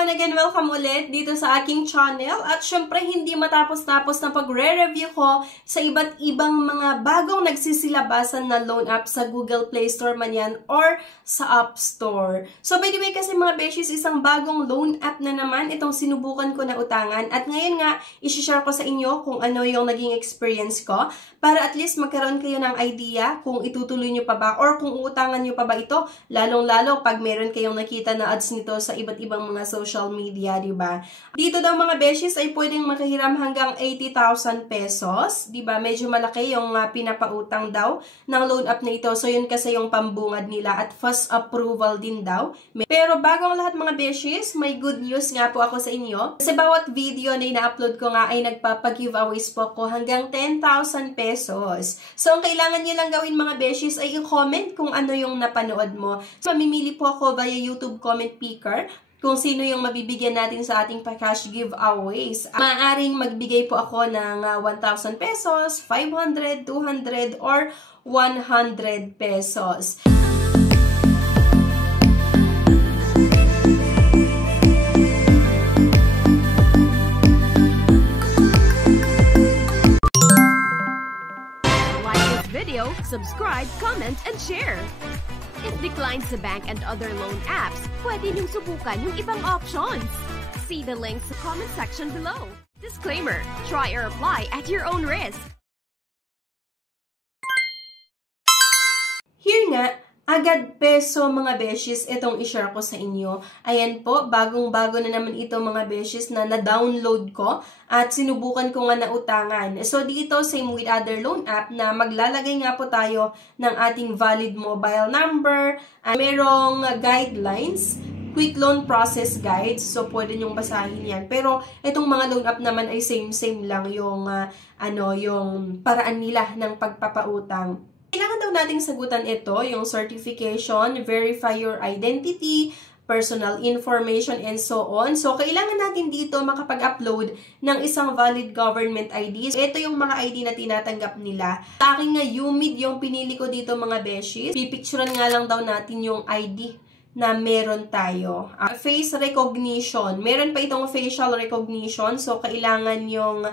everyone! Again, welcome ulit dito sa aking channel. At syempre, hindi matapos-tapos na pagre-review ko sa iba't ibang mga bagong nagsisilabasan na loan app sa Google Play Store man yan or sa App Store. So, by the way, kasi mga beshies, isang bagong loan app na naman itong sinubukan ko na utangan. At ngayon nga, isi-share ko sa inyo kung ano yung naging experience ko para at least magkaroon kayo ng idea kung itutuloy nyo pa ba or kung uutangan nyo pa ba ito, lalong-lalo pag meron kayong nakita na ads nito sa iba't ibang mga social media, di ba? Dito daw mga beshies ay pwedeng makahiram hanggang 80,000 pesos, di ba? Medyo malaki yung pinapautang daw ng loan app na ito. So yun kasi yung pambungad nila at fast approval din daw. Pero bago ang lahat mga beshies, may good news nga po ako sa inyo. Kasi bawat video na ina-upload ko nga ay nagpapag-giveaways po ko hanggang 10,000 pesos. So ang kailangan nyo lang gawin mga beshies ay i-comment kung ano yung napanood mo. So mamimili po ako via YouTube comment picker kung sino yung mabibigyan natin sa ating pa-cash giveaways. Maaaring magbigay po ako ng 1,000 pesos, 500, 200, or 100 pesos. Like this video, subscribe, comment, and share. If declined sa bank and other loan apps, pwede niyong subukan yung ibang options. See the links sa comment section below. Disclaimer, try or apply at your own risk. Here nga, agad peso mga beshies itong i-share ko sa inyo. Ayan po, bagong-bago na naman ito mga beshies na na-download ko at sinubukan ko nga na utangan. So dito, same with other loan app na maglalagay nga po tayo ng ating valid mobile number. Merong guidelines, quick loan process guides. So pwede nyong basahin yan. Pero itong mga loan app naman ay same-same lang yung, yung paraan nila ng pagpapautang. Kailangan daw nating sagutan ito, yung certification, verify your identity, personal information, and so on. So, kailangan natin dito makapag-upload ng isang valid government ID. So, ito yung mga ID na tinatanggap nila. Sa akin nga, UMID yung pinili ko dito mga beshies. Pipicturean nga lang daw natin yung ID na meron tayo. Face recognition. Meron pa itong facial recognition. So, kailangan yung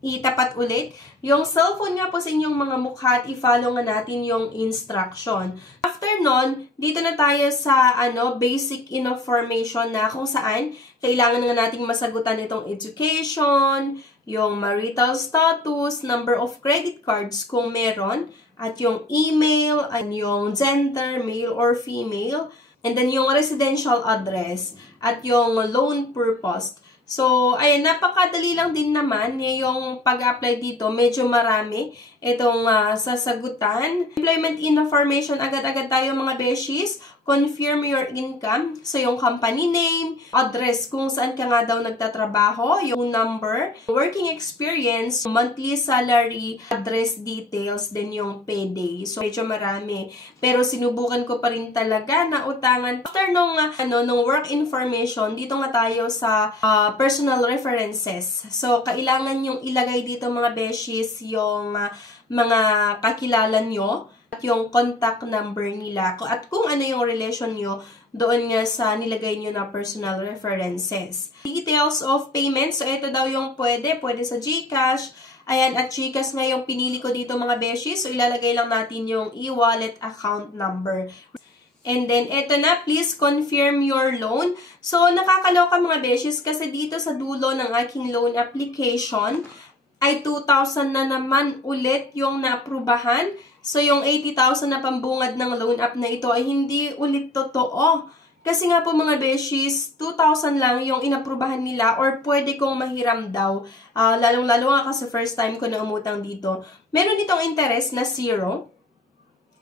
itapat ulit. Yung cellphone nga po sa inyong mga mukha at i-follow nga natin yung instruction. After nun, dito na tayo sa basic information na kung saan kailangan nga nating masagutan itong education, yung marital status, number of credit cards kung meron, at yung email, and yung gender, male or female, and then yung residential address, at yung loan purpose. So, ayan, napakadali lang din naman yung pag-apply dito. Medyo marami itong sasagutan. Employment information, agad-agad tayo mga beshies. Confirm your income. So, yung company name, address kung saan ka nga daw nagtatrabaho, yung number, working experience, monthly salary, address details, then yung payday. So, medyo marami. Pero sinubukan ko pa rin talaga na utangan. After nung work information, dito nga tayo sa personal references. So, kailangan yung ilagay dito mga beshies yung mga kakilala nyo at yung contact number nila at kung ano yung relation nyo doon nga sa nilagay nyo na personal references. Details of payment. So, ito daw yung pwede sa GCash. Ayan, at GCash nga yung pinili ko dito mga beshies. So, ilalagay lang natin yung e-wallet account number. And then, eto na, please confirm your loan. So, nakakaloka mga beshies kasi dito sa dulo ng aking loan application ay 2,000 na naman ulit yung naaprubahan. So, yung 80,000 na pambungad ng loan app na ito ay hindi ulit totoo. Kasi nga po mga beshies, 2,000 lang yung inaprubahan nila or pwede kong mahiram daw. Lalong-lalo nga kasi first time ko na umutang dito. Meron ditong interest na 0.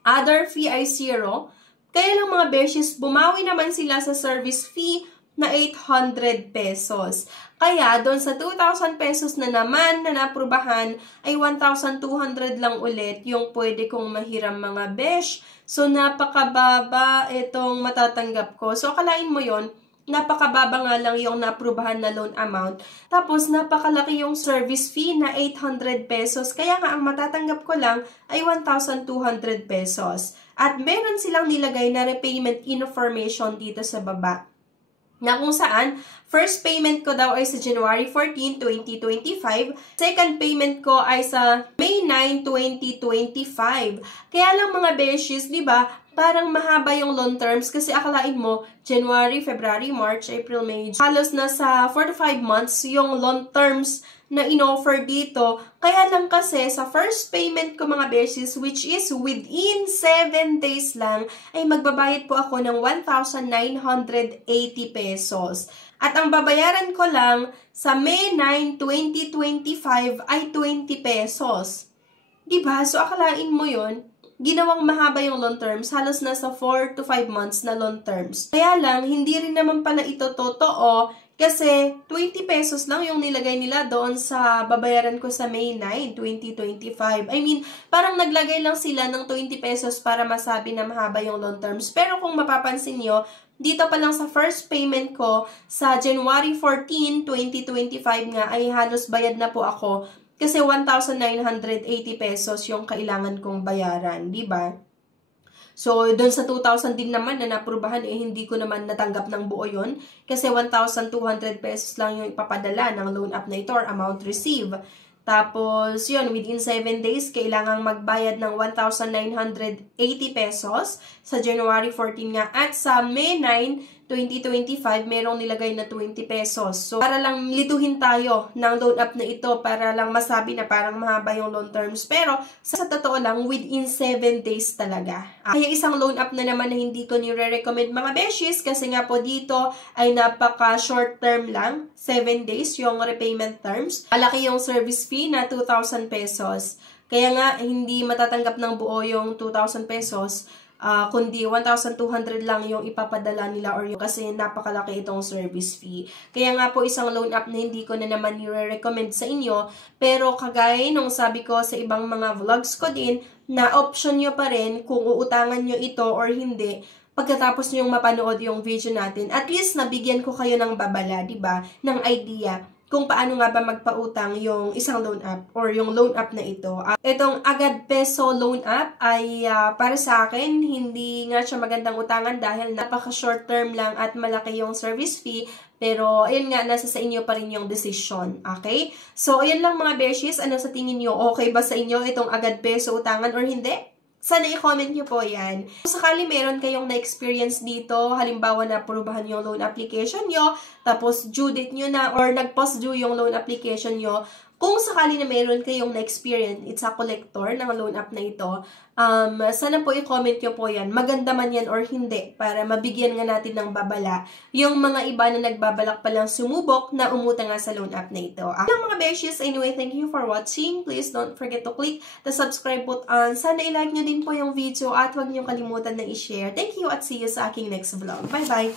Other fee ay 0. Kaya lang mga beshies, bumawi naman sila sa service fee na 800 pesos. Kaya, doon sa 2,000 pesos na naman na naprubahan, ay 1,200 lang ulit yung pwede kong mahiram mga besh. So, napakababa itong matatanggap ko. So, akalain mo yon, napakababa nga lang yung naprubahan na loan amount. Tapos, napakalaki yung service fee na 800 pesos. Kaya nga, ang matatanggap ko lang ay 1,200 pesos. At meron silang nilagay na repayment information dito sa baba. na kung saan, first payment ko daw ay sa January 14, 2025. Second payment ko ay sa May 9, 2025. Kaya lang mga beshies, di ba, parang mahaba yung loan terms kasi akalain mo, January, February, March, April, May, halos na sa 4 to 5 months yung loan terms na in-offer dito. Kaya lang kasi sa first payment ko mga beshies, which is within 7 days lang, ay magbabayad po ako ng 1,980 pesos. At ang babayaran ko lang sa May 9, 2025 ay 20 pesos. Diba? So akalain mo yon, ginawang mahaba yung loan terms, halos nasa 4 to 5 months na loan terms. Kaya lang, hindi rin naman pala ito totoo kasi 20 pesos lang yung nilagay nila doon sa babayaran ko sa May 9, 2025. I mean, parang naglagay lang sila ng 20 pesos para masabi na mahaba yung loan terms. Pero kung mapapansin nyo, dito pa lang sa first payment ko sa January 14, 2025 nga ay halos bayad na po ako kasi 1,980 pesos yung kailangan kong bayaran, di ba? So, doon sa 2,000 din naman na naprubahan, hindi ko naman natanggap ng buo yon kasi 1,200 pesos lang yung ipapadala ng loan app na ito or amount received. Tapos, yun, within 7 days, kailangang magbayad ng 1,980 pesos sa January 14 nga. At sa May 9, 2025, merong nilagay na 20 pesos. So, para lang lituhin tayo ng loan app na ito, para lang masabi na parang mahaba yung loan terms. Pero, sa totoo lang, within 7 days talaga. Kaya isang loan app na naman na hindi ko nire-recommend mga beshies, kasi nga po dito ay napaka short term lang, 7 days yung repayment terms. Malaki yung service fee na 2,000 pesos. Kaya nga, hindi matatanggap ng buo yung 2,000 pesos. Kundi 1,200 lang yung ipapadala nila or yung kasi napakalaki itong service fee. Kaya nga po isang loan app na hindi ko na naman nire-recommend sa inyo. Pero kagaya nung sabi ko sa ibang mga vlogs ko din, na option nyo pa rin kung uutangan nyo ito or hindi. Pagkatapos nyo mapanood yung video natin, at least nabigyan ko kayo ng babala, diba? Ng idea kung paano nga ba magpautang yung isang loan app or yung loan app na ito. Itong Agad Peso loan app ay para sa akin, hindi nga siya magandang utangan dahil napaka short term lang at malaki yung service fee. Pero, ayun nga, nasa sa inyo pa rin yung decision. Okay? So, ayun lang mga beshies. Ano sa tingin nyo? Okay ba sa inyo itong Agad Peso utangan or hindi? Sana i-comment nyo po yan. Kung sakali meron kayong na-experience dito, halimbawa na purubahan yung loan application nyo, tapos due date nyo na, or nag-post due yung loan application nyo, kung sakali na meron kayong na-experience, it's a collector ng loan app na ito, sana po i-comment nyo po yan, maganda man yan or hindi, para mabigyan nga natin ng babala yung mga iba na nagbabalak palang sumubok na umutang nga sa loan app na ito. Ang mga beshies, anyway, thank you for watching. Please don't forget to click the subscribe button. Sana i-like nyo din po yung video at huwag nyo kalimutan na i-share. Thank you at see you sa aking next vlog. Bye-bye!